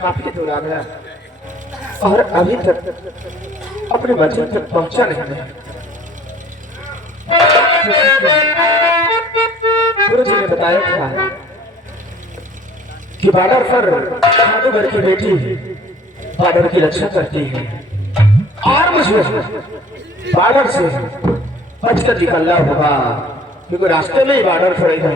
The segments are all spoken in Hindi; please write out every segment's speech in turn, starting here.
काफी दूर आ गया और अभी तक अपने मंजिल तक पहुंचा नहीं है। गुरु जी ने बताया था कि बॉर्डर पर जादूगर की बेटी बॉर्डर की रक्षा करती है और मुझे बॉर्डर से बचकर निकलना होगा क्योंकि रास्ते में ही बॉर्डर पड़ेगा।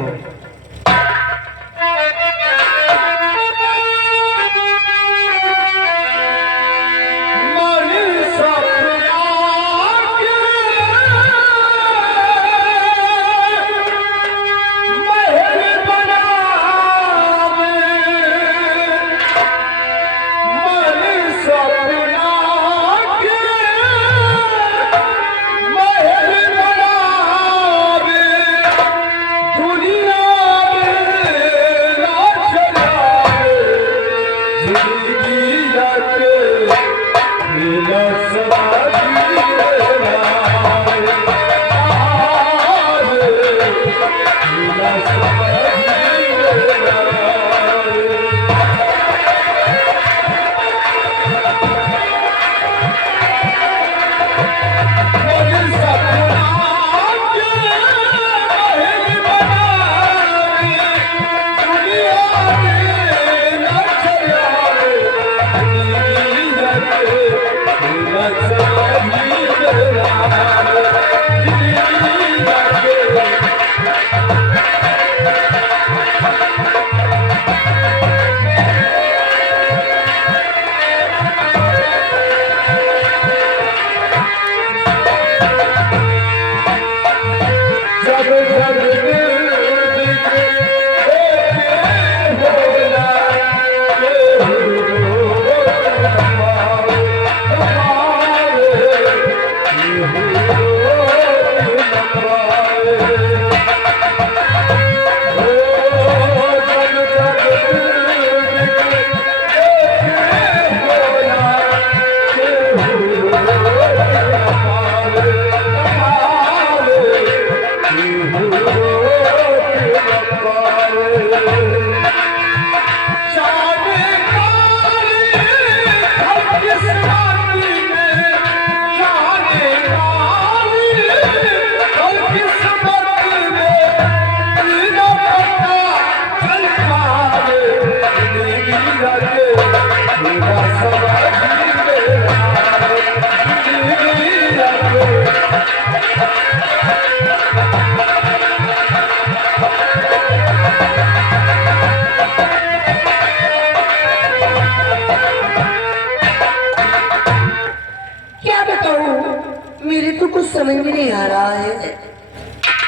समझ में नहीं आ रहा है।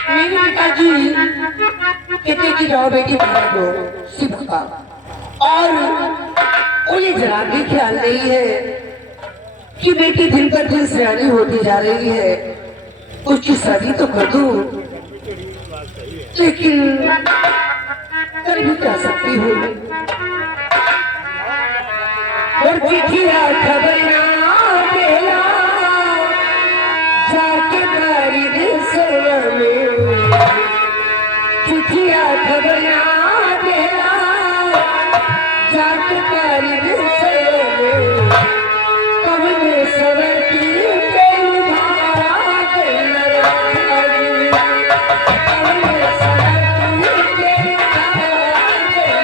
मेरे पिताजी कहते कि जाओ बेटी बना दो शिव का, और उन्हें जरा भी ख्याल नहीं है कि बेटी दिन पर दिन सियानी होती जा रही है, उसकी शादी तो कर दूं, लेकिन कर भी क्या सकती हूँ। और चिट्ठिया खबर ना देना जाके तारी दिल से में, चिट्ठिया खबर ना देना जाके तारी दिल से में, कब में सबर की प्रेम धारा देना, कब में सबर की प्रेम धारा देना।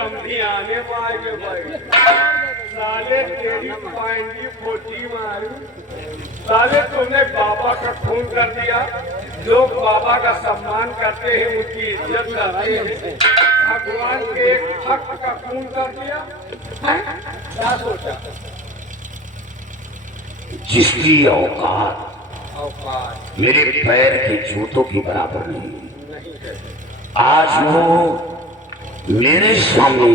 समझी आने पाएंगे भाई। साले तेरी पाएंगी फोटी मारू। साले तुमने बाबा का खून कर दिया। लोग बाबा का सम्मान करते हैं, उनकी इज्जत करते हैं। भगवान के एक भक्त का खून कर दिया। क्या सोचा? जिसकी औकात औकात मेरे पैर के जूतों के बराबर नहीं, नहीं है। आज वो मेरे सामने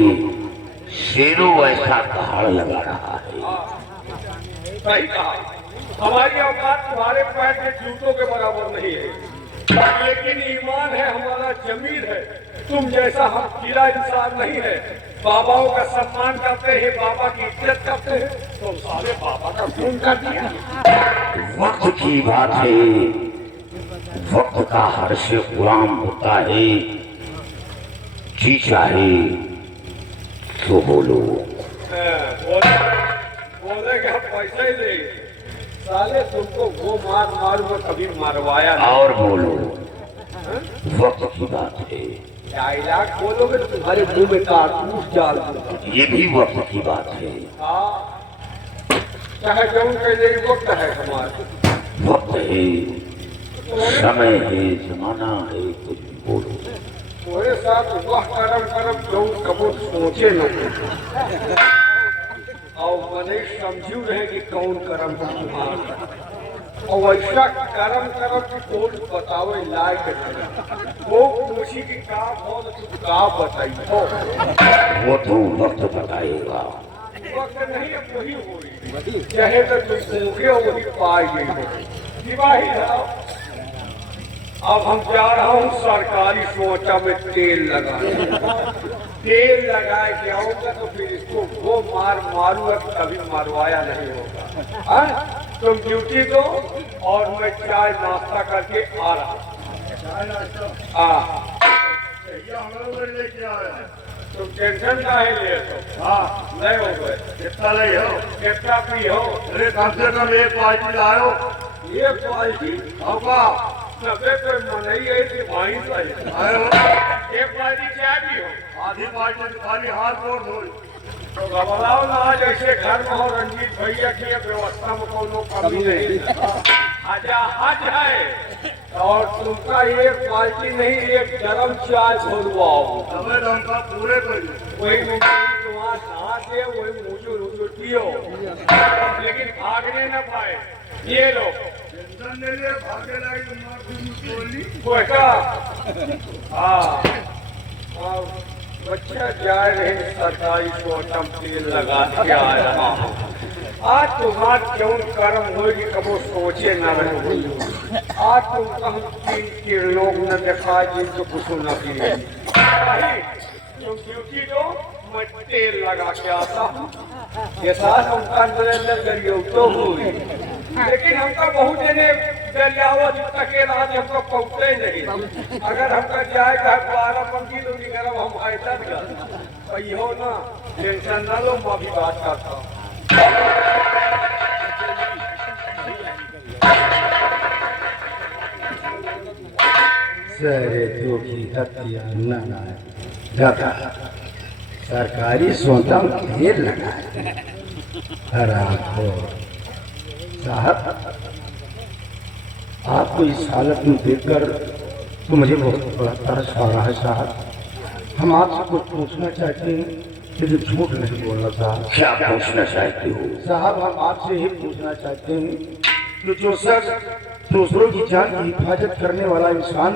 शेरों ऐसा दहाड़ लगा रहा है। सही कहा, हमारी औकात तुम्हारे पैर के जूतों के बराबर नहीं है, लेकिन ईमान है हमारा जमीर है। तुम जैसा हम कीड़ा इंसान नहीं है। बाबाओं का सम्मान करते हैं, बाबा की इज्जत करते हैं, तो साले बाबा का खून कर दिया। वक्त की बात है, वक्त का हर से गुलाम होता है। जी चाहे तो बोलो। बोले कि हम पैसे ही ले। साले तुमको वो मार में कभी मरवाया नहीं। और बोलो, वक्त की बात है। डायलॉग बोलोगे तो तुम्हारे मुंह में कारतूस डाल दूंगा। ये भी वक्त की बात है। हाँ, चाहे जौन के लिए वक्त है हमारे। वक्त है, समय है, जमाना है, कुछ भी बोलो। तुम्हारे साथ वह करम जौन कबूल सोचे न और मने समझू रहे कि कौन करम तुम्हारा, और वैसा करम की कोई बतावे लायक नहीं। वो खुशी की का हो तो का बताइए। वो तो वक्त बताएगा। वक्त नहीं है, वही हो रही चाहे तो तुम भूखे हो वही पाई गई हो। सिवाही रहो। अब हम जा रहा हूँ सरकारी सोचा में तेल लगाने। तेल लगाए के आऊंगा तो फिर इसको वो मारूंगा कि कभी मरवाया नहीं होगा। हाँ? तुम ड्यूटी दो और मैं चाय नाश्ता करके आ रहा हूँ। हाँ, तुम टेंशन काहे ले तो? हाँ, नहीं हो गए। कितना ले हो? कितना पी हो? अरे कम से कम एक पार्टी लाओ। ये पार्टी होगा नब्बे पे मनई है कि भाई सही। एक पार्टी चाय भी हो, आधी पार्टी खाली हाथ मोड़ हो। तो घबराओ ना, जैसे घर में हो रंजीत भैया की व्यवस्था में कोनो कमी नहीं। आजा हज है और तुमका एक पार्टी नहीं, एक गरम चाय छोड़वाओ। पूरे वही वहाँ नहा से वही मुझे पियो, लेकिन भागने न पाए। ये लो हाँ, बच्चा जा रहे सरकारी सोचम तेल लगा के आ रहा हूँ। आज तुम्हार क्यों कर्म होगी कबो सोचे न रहे। आज तुमका हम तीन लोग न दिखा जिनको कुछ न पिए। तुम ड्यूटी दो, मैं तेल लगा के आता हूँ। ये साथ हमका नरेंद्र करियो तो हुई, लेकिन हमका बहुत जने दरियावा जितना के राज हमको पहुँचे नहीं। अगर हमका जाएगा 12 पंक्ति तो निकलम हम आयता हो ना, टेंशन न लो, मैं भी बात करता हूँ। सारे तो की हत्या न जाता सरकारी सोता घेर लगा हराम हो। साहब, आपको इस हालत में देखकर तो मुझे बहुत बड़ा तरस आ रहा है साहब। हम आपसे कुछ पूछना चाहते हैं, लेकिन झूठ नहीं बोलना साहब। क्या पूछना चाहते हो? साहब, हम आपसे ये पूछना चाहते हैं कि जो शख्स दूसरों की जान की हिफाजत करने वाला इंसान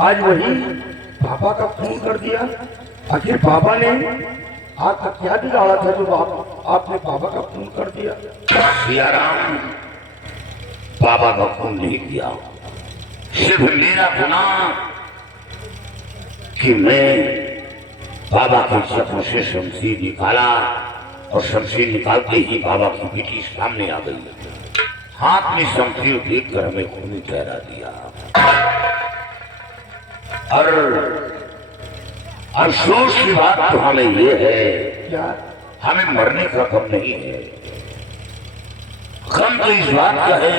आज वही बाबा का खून कर दिया। आखिर बाबा ने आपका क्या बिगाड़ा था जो आपने बाबा का खून कर दिया? सियाराम, बाबा का खून नहीं किया। सिर्फ मेरा गुनाह कि मैं बाबा के जख्म से शमशीर निकाला और शमशीर निकालते ही बाबा की बेटी सामने आ गई। हाथ में शमशीर देखकर हमें खून ठहरा दिया। और अफसोस की बात तो हमें ये है, क्या? हमें मरने का गम नहीं है। गम तो इस बात का है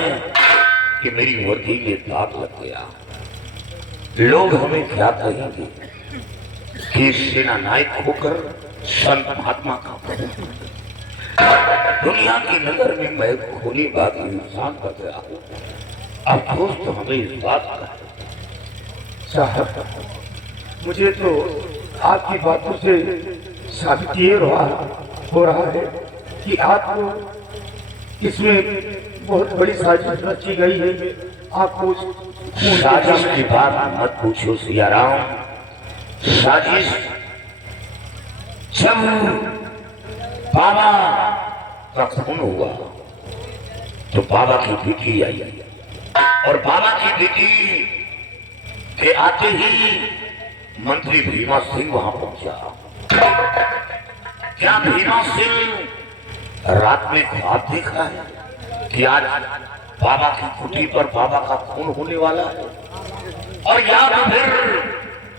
कि मेरी वर्दी में दाग लग गया। लोग हमें क्या कहेंगे? कि सेना नायक होकर संत महात्मा का दुनिया की नजर में मैं खूनी बागी इंसान बन गया हूँ। अफसोस तो हमें इस बात का है। साहब, मुझे तो आपकी बातों से साबित ये हो रहा है कि आपको इसमें बहुत बड़ी साजिश रची गई है। आपको साजिश की बात मत पूछो सियाराम। साजिश जब बाबा का खून हुआ तो बाबा की बेटी आई और बाबा की बेटी के आते ही मंत्री भीमा सिंह वहां पहुंचा। क्या भीमा सिंह रात में ख्वाब देखा है कि आज बाबा की कुटी पर बाबा का खून होने वाला है? और या तो फिर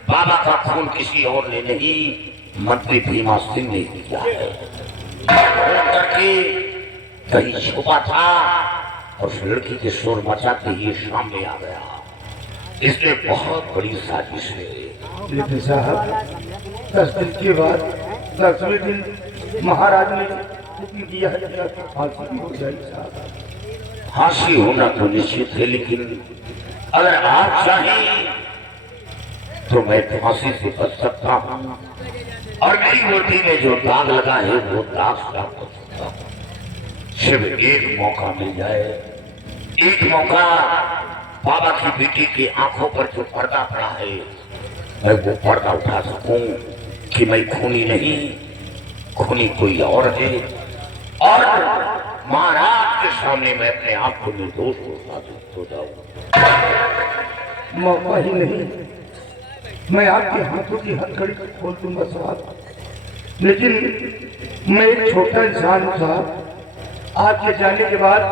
बाबा का खून किसी और ने नहीं, मंत्री भीमा सिंह ने किया है। करके कहीं छुपा था और उस लड़की के शोर मचाते ही सामने आ गया। इसमें बहुत बड़ी साजिश है। लेकिन साहब, 10 दिन के बाद 10वें दिन महाराज ने हुक्म दिया है कि आपकी फांसी भी हो जाएगी। साहब, फांसी होना तो निश्चित है, लेकिन अगर आप चाहें तो मैं फांसी से बच सकता हूँ और मेरी मूर्ति में जो दाग लगा है वो दाग साफ कर सकता हूँ। सिर्फ एक मौका मिल जाए, एक मौका। बाबा की बेटी की आंखों पर जो पर्दा पड़ा है मैं वो पर्दा उठा सकूं कि मैं खूनी नहीं, खूनी कोई और है और महाराज के सामने मैं अपने आप को निर्दोष को साबित हो जाऊं। मौका ही नहीं, मैं आपके हाथों की हथकड़ी खोल दूंगा साहब। लेकिन मैं एक छोटा इंसान हूँ साहब। आपके जाने के बाद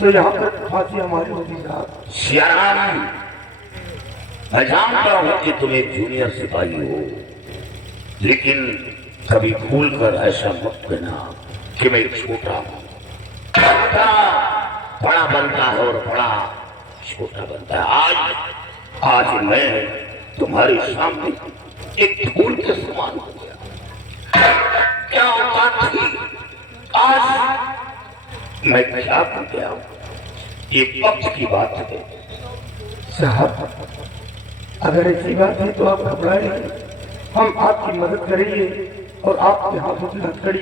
तो यहाँ पर फांसी हमारी होगी साहब। सियाराम, मैं जानता हूँ कि तुम एक जूनियर सिपाही हो, लेकिन कभी भूल कर ऐसा मत कहना कि मैं छोटा हूँ। छोटा बड़ा बनता है और बड़ा छोटा बनता है। आज मैं तुम्हारे सामने एक धूल के समान हो गया। क्या औकात थी, आज मैं क्या बन गया हूँ। ये वक्त की बात है साहब, अगर ऐसी बात है तो आप घबराए नहीं, हम आपकी मदद करेंगे और आपके हाथों की हथकड़ी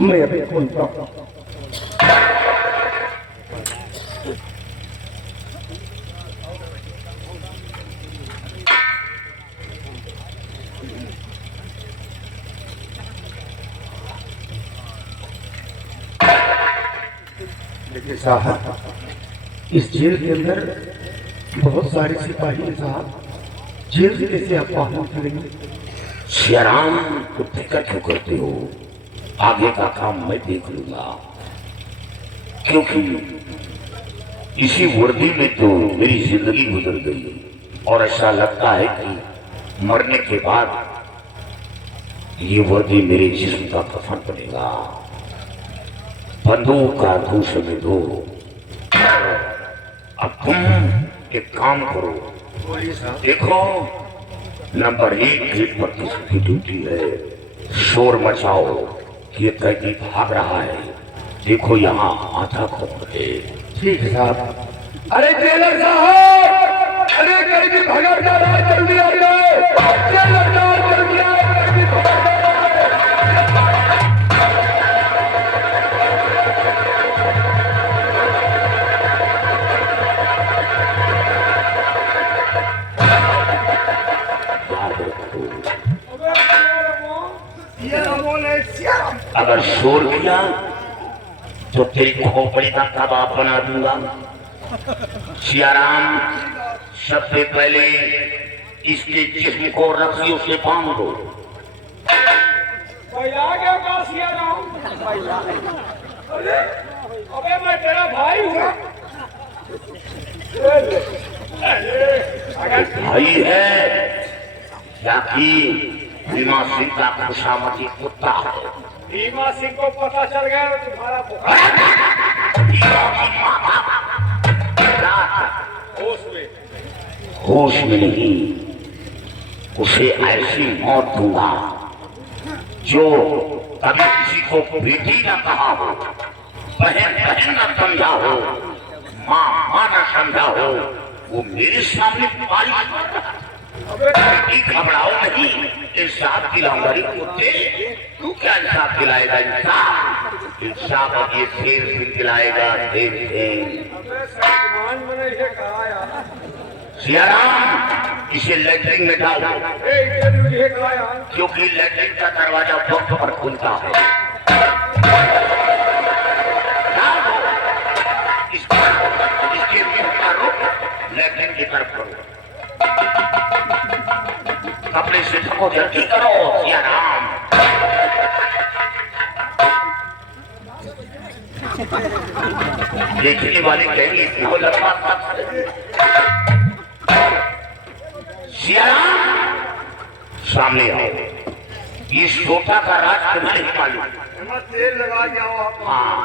मैं अभी खोलता हूँ। देखिए साहब, इस जेल के अंदर बहुत सारे सिपाही हैं साहब। जेल से कैसे आप बाहर निकलेंगे? सियाराम, तुम फिक्र क्यों करते हो? आगे का काम मैं देख लूंगा, क्योंकि इसी वर्दी में तो मेरी जिंदगी गुजर गई और ऐसा लगता है कि मरने के बाद ये वर्दी मेरे जिस्म का कफन बनेगा। बंदूक का धूस में दो। अब तुम एक काम करो, देखो नंबर 1 गेट पर किसकी ड्यूटी है। शोर मचाओ कि ये कैदी भाग रहा है। देखो यहाँ आधा खून है। ठीक है साहब। अरे जेलर साहब, अरे कैदी भगा जा रहा है, जल्दी आ जाए। जेलर साहब जल्दी आए, कैदी भगा जा रहा है। अगर शोर किया तो तेरी खोपड़ी का कबाब बना दूंगा। सियाराम, सबसे पहले इसके जिस्म को रस्सियों से बांध दो। अबे मैं तेरा भाई हूँ। भाई है या कि भीमा सिंह का खुशामती कुत्ता है? भीमा सिंह को पता चल गया तुम्हारा बुखार होश में होश में नहीं, उसे ऐसी मौत दूंगा जो कभी किसी को बेटी न कहा हो, बहन बहन न समझा हो, माँ माँ न समझा हो, वो मेरे सामने पाली बेटी घबराओ नहीं, इंसाफ दिलाऊंगा। कुत्ते तू क्या इंसाफ दिलाएगा? इंसाफ इंसाफ अब ये शेर सिंह दिलाएगा। शेर सियाराम इसे लैट्रिन में डाल, क्योंकि लैट्रिन का दरवाजा वक्त पर खुलता है। इसके मुंह का रुख लैट्रिन की तरफ करो, कपड़े से ढको, जल्दी करो सियाराम। देखने वाले कहेंगे इतना लंबा सियाराम सामने आओ। ये सोटा का राज तुम्हें नहीं मालूम। तेल लगा जाओ। हाँ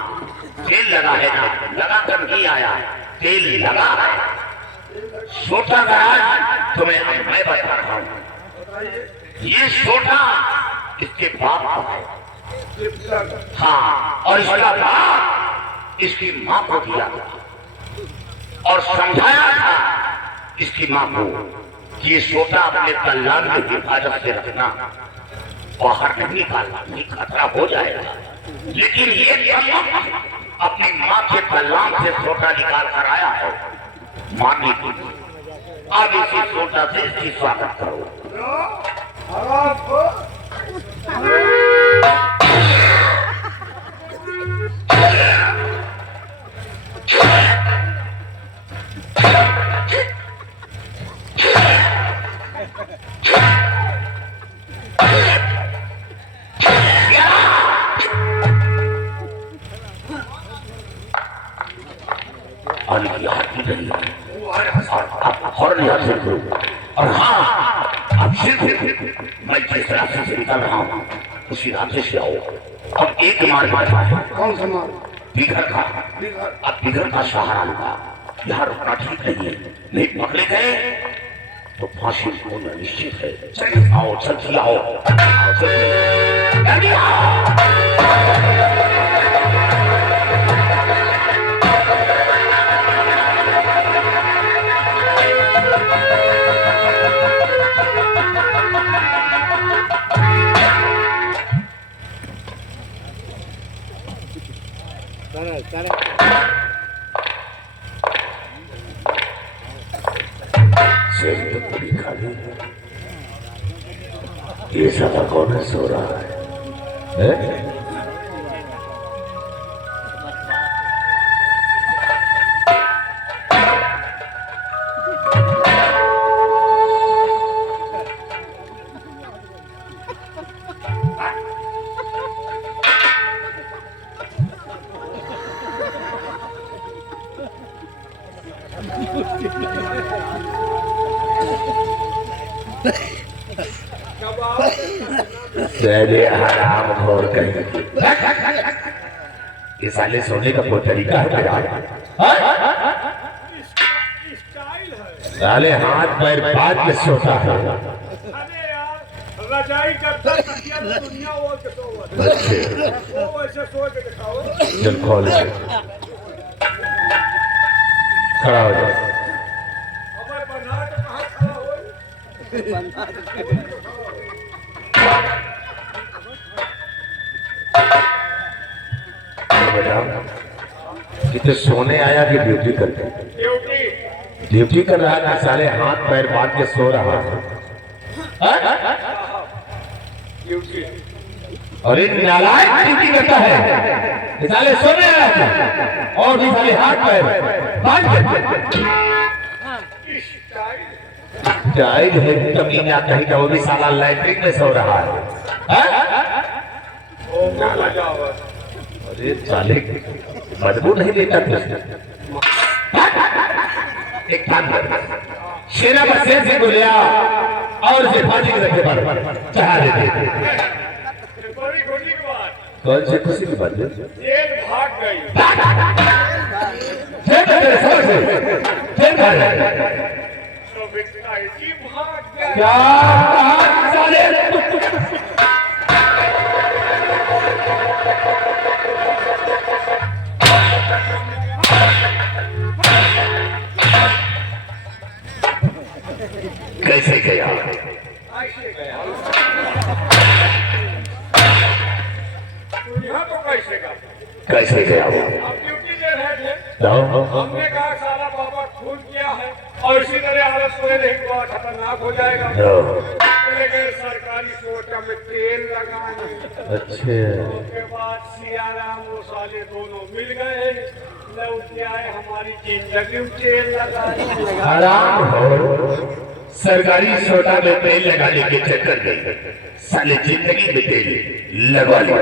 तेल लगा है ना, लगा कर नहीं आया, तेल लगा है। सोटा का राज तुम्हें अब मैं बता रहा हूँ। ये सोटा इसके बाप का है। हाँ और इसका बाप इसकी माँ को दिया और समझाया था इसकी माँ को कि ये सोटा अपने कल्याण में हिफाजत से रखना, बाहर नहीं निकालना, नहीं खतरा हो जाएगा। लेकिन ये अपनी माँ के कल्याण से सोटा निकाल कर आया है मारने के लिए। अब इसी सोटा से इसकी स्वागत करो। और हाँ अब सिर्फ मैं जिस रास्ते से निकल रहा हूँ उसी रास्ते से आओ। अब एक मार मारना है। कौन सा मार? बिघर का। अब बिघर का सहारा लूंगा। यहाँ रुकना ठीक नहीं है, नहीं पकड़े गए तो फांसी होना निश्चित है। चलिए आओ, जल्दी आओ, जल्दी आओ। पूरी खाली ये साला कौन सो रहा है? हराम घोर कहीं ये साले सोने का कोई तरीका है तेरा? साले हाथ पैर बात के सोता है। रजाई करता दुनिया वो ऐसे सो के दिखाओ। चल खोल के खड़ा हो जाओ। अबर बना के कहां खड़ा हो? कितने सोने आया कि ड्यूटी करते? ड्यूटी कर रहा था साले, हाथ पैर बांध के सो रहा है। और इन नालायक ड्यूटी करता है, साले सोने आया था और भी साले हाथ पैर बांध के। स्टाइल है कमीना कहीं का, वो भी साला लैट्रिन में सो रहा है। अरे साले बदबू नहीं देता तुझे। एक काम कर, शेरा पर शेर से बोलिया और उसे फांसी के रखे पर चढ़ा देते। कौन सी खुशी की बात है? जेल भाग गई। जेल भाग गई। तो बिकता है जी भाग गया। क्या साले कैसे गया? ऐसे गया तू यहाँ तो कैसे गया? कैसे गया वो? हम ड्यूटी दे रहे थे, तो हमने कहा सारा बाबा खून किया है और इसी तरह हालत सोए नहीं तो खतरनाक हो जाएगा। चले गए सरकारी सोचा में तेल लगाने। अच्छे उसके बाद सियाराम वो साले दोनों मिल गए, लौट के आए हमारी जिंदगी में तेल लगाने। हराम हो, सरकारी सोडा में तेल लगाने के चक्कर में साले जिंदगी में तेल लगवा लिया।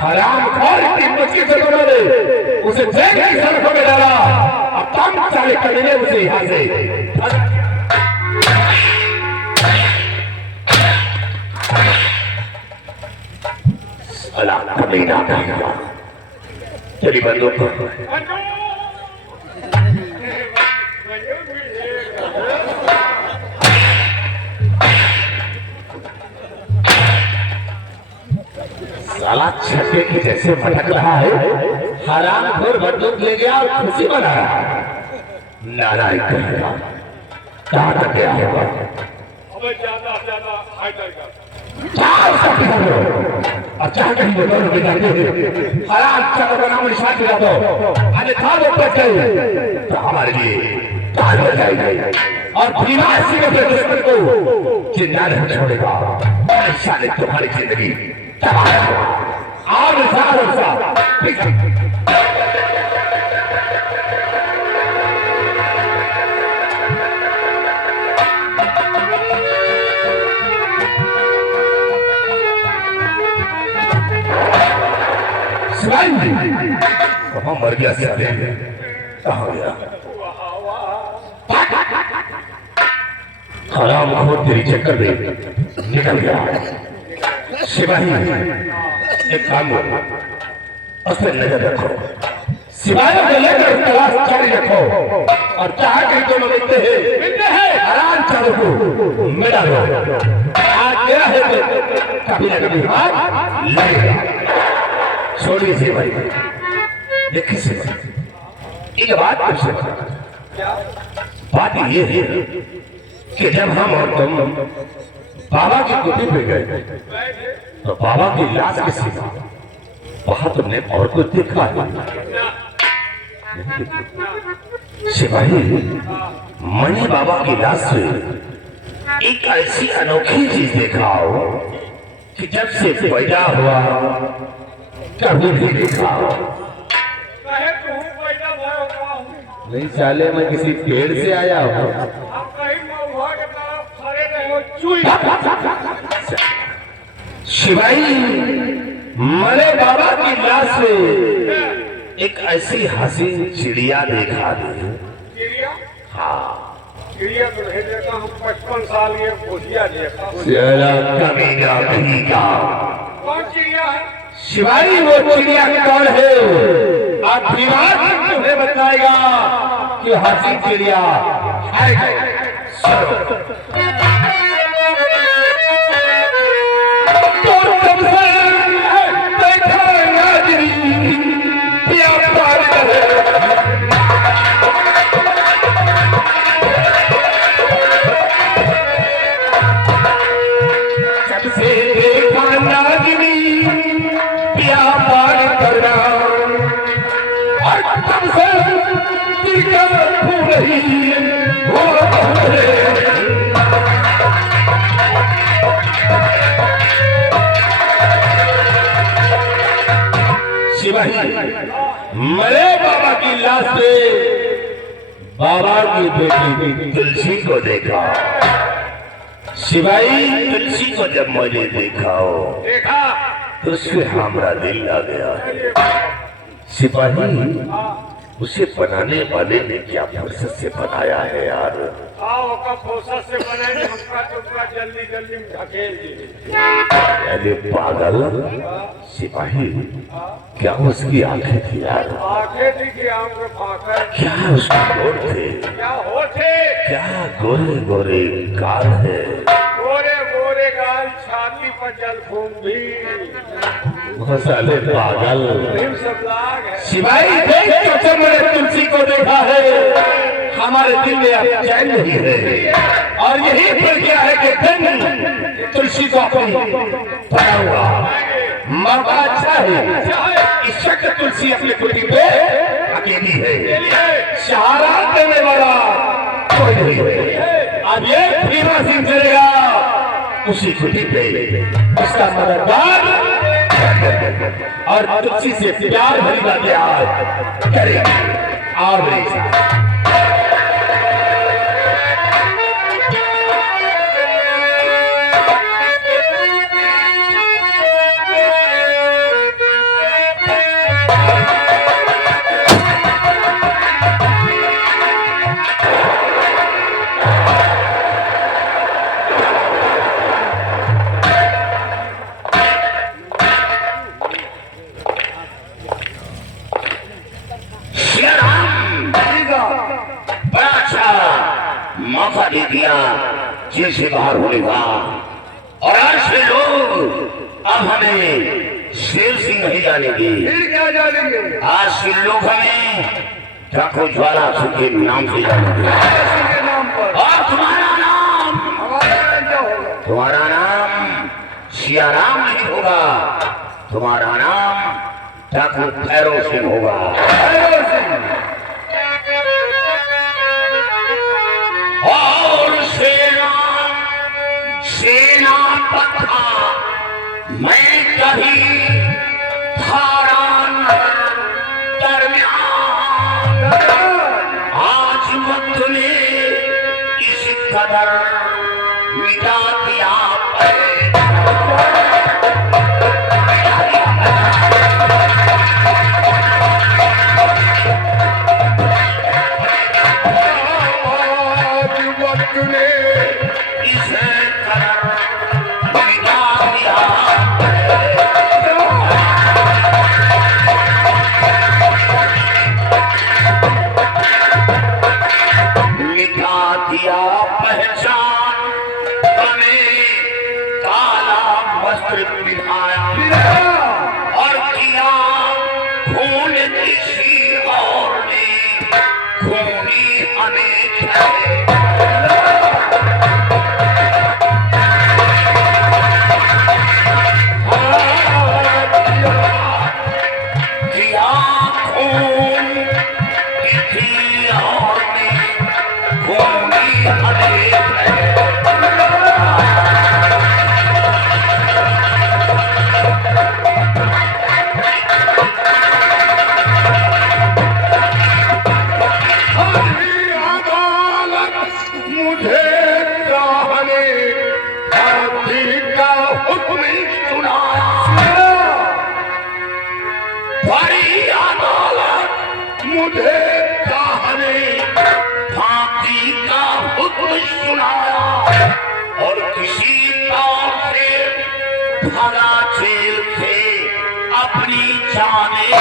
हराम खोर की मुश्किल से बना दे उसे जेल की सड़कों में डाला। अब तम साले कमीने उसे यहाँ से साला कमीना कमीना तेरी बंदूक को साला छठे के जैसे भटक रहा है। हराम खोर बंदूक ले गया और खुशी मना रहा है। नारायण कहेगा कहाँ तक गया होगा? अबे ज्यादा हाइटर कर। जाओ सब करो अच्छा कहीं वो दोनों बिगाड़ते हैं। हराम चलो का नाम निशान दिला दो। अरे था वो बच गए तो हमारे लिए काल हो जाएगा और बीमार सी के दुश्मन को जिंदा नहीं छोड़ेगा। ऐसा ने तुम्हारी जिंदगी तबाह होगा। और कहाँ मर गया साले? कहाँ गया? हराम खोर तेरी चक्कर में निकल गया। सिपाही एक काम करो, उस पर नजर रखो। सिपाहियों को लेकर तलाश जारी रखो और जहाँ कहीं दोनों मिलते हैं हराम चारों को मिला दो। आज गया है तो कभी न कभी हाथ लगेगा। छोड़िए सिपाही, देखिए सिपाही एक बात पूछे। बात ये है कि जब हम और तुम बाबा की कुटी पे गए तो बाबा की लाश के सिवा वहां तुमने और कुछ देखा है? सिपाही, मैंने बाबा की लाश से एक ऐसी अनोखी चीज देखा हो कि जब से पैदा हुआ कभी भी देखा हो। कहे तू पैदा भयो का हूँ। नहीं साले मैं किसी पेड़ से आया हूँ। हम कहीं महुआ के तरफ खड़े रहे हो चुई। शिवाई, मरे बाबा की लाश से एक ऐसी हसीन चिड़िया देखा दे। चिड़िया? हाँ, चिड़िया तो नहीं देखा, हम 55 साल ये भुजिया देखा। कमीना कहीं का। कौन चिड़िया है? शिवाई वो चिड़िया कौन है? आप दीवार तुम्हें बताएगा कि हसीन चिड़िया है। मरे बाबा की लाश पे बाबा की बेटी तुलसी को देखा। शिवाई तुलसी को जब मैंने देखा हो तो उससे हमारा दिल आ गया। सिपाही उसे बनाने वाले ने क्या फुर्सत से बनाया है यार। आओ का फुर्सत से बने हमका तुमका जल्दी जल्दी में ढकेल दी। अरे पागल सिपाही, क्या उसकी आंखें थी यार? आंखें थी कि आंखें फाकर क्या उसके होठ थे? क्या होठे? क्या गोरे गोरे गाल है? गोरे गोरे गाल, छाती पर जल भी साले पागल सब लाग है। सिपाही देख तो तुम मैंने तुलसी को देखा है, हमारे दिल में अब चैन नहीं है, और यही पर क्या है कि दिन तुलसी को अपनी बनाऊंगा। मौका अच्छा है, इस वक्त तुलसी अपने कुटी पे अकेली है, सहारा देने वाला कोई नहीं है। अब ये भीमा सिंह चलेगा उसी कुटी पे, उसका मददगार और तुलसी से प्यार भरी बातें आज करेंगे। और नहीं साहब, मौका दे दिया जेल से बाहर होने का, और आज से लोग अब हमें शेर सिंह नहीं जानेंगे। फिर क्या जानेंगे? आज से लोग हमें ठाकुर ज्वाला सिंह के नाम से जानेंगे। के नाम पर। और तुम्हारा नाम, हमारा नाम क्या होगा? तुम्हारा नाम सियाराम नहीं होगा, तुम्हारा नाम ठाकुर भैरव सिंह होगा। भैरव सिंह। और सेना पथा मैं कभी धारान दरमियान, आज वक्त ने इस कदर मिटा दिया और किया खून किसी और ने, खूनी अनेक है। किया खून किसी और ने, खूनी अनेक है। मुझे चाहने फांसी का हुक्म सुनाया, और किसी तौर से भगा जेल से अपनी जाने।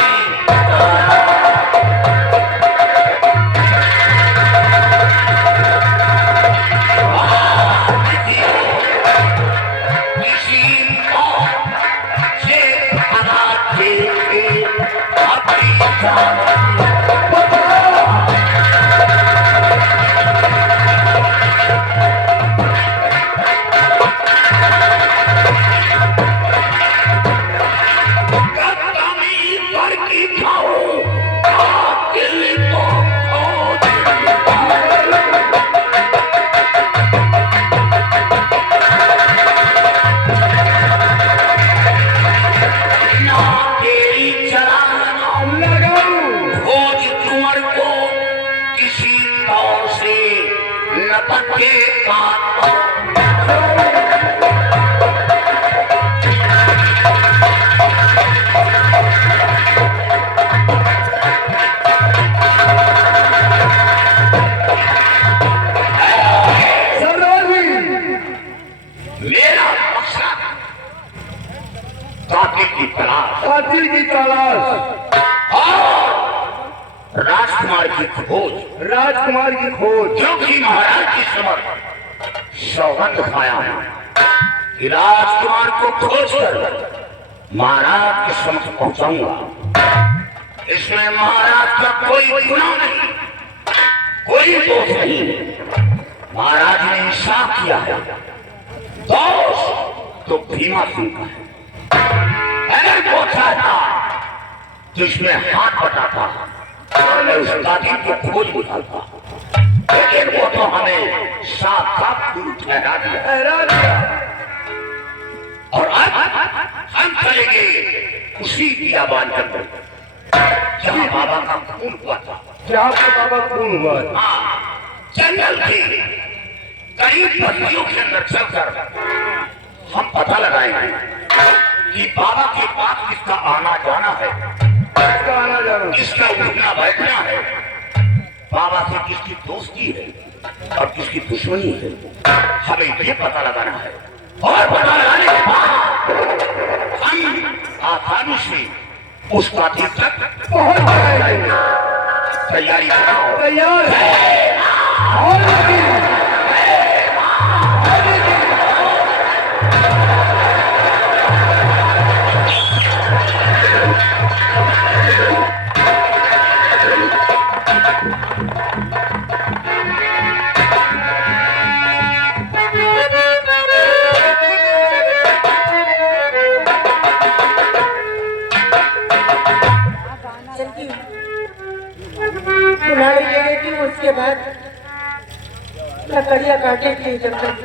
हो कातिल की तलाश कातिल की तलाश और राजकुमार की खोज, राजकुमार की खोज। क्योंकि महाराज की समझ सौगंध खाया है कि राजकुमार को खोज कर महाराज के समक्ष पहुंचाऊंगा। इसमें महाराज का कोई गुनाह नहीं, कोई दोष नहीं। महाराज ने इंसाफ किया है, दोष तो भीमा सिंह का है। अगर वो चाहता तो इसमें हाथ बटाता और मैं उस कातिल की खोज निकालता, लेकिन वो तो हमें साफ साफ ठहरा दिया। और आज हम चलेंगे उसी बियाबान के अंदर जहाँ बाबा का खून हुआ था। जहाँ पे बाबा खून हुआ है। हाँ, जंगल के करीब बस्तियों के अंदर चलकर हम पता लगाएंगे कि बाबा के पास किसका आना जाना है, किसका आना जाना, किसका उठना बैठना है, बाबा से किसकी दोस्ती है और किसकी दुश्मनी है। हमें ये पता लगाना है और पता लगाने के बाद हम आसानी से उस कातिल तक पहुंच जाएंगे। तैयारी बनाओ। तैयार है। और लगी। कुल्हाड़ी ले लेती हूँ, उसके बाद लकड़ियाँ काटे की जंगल की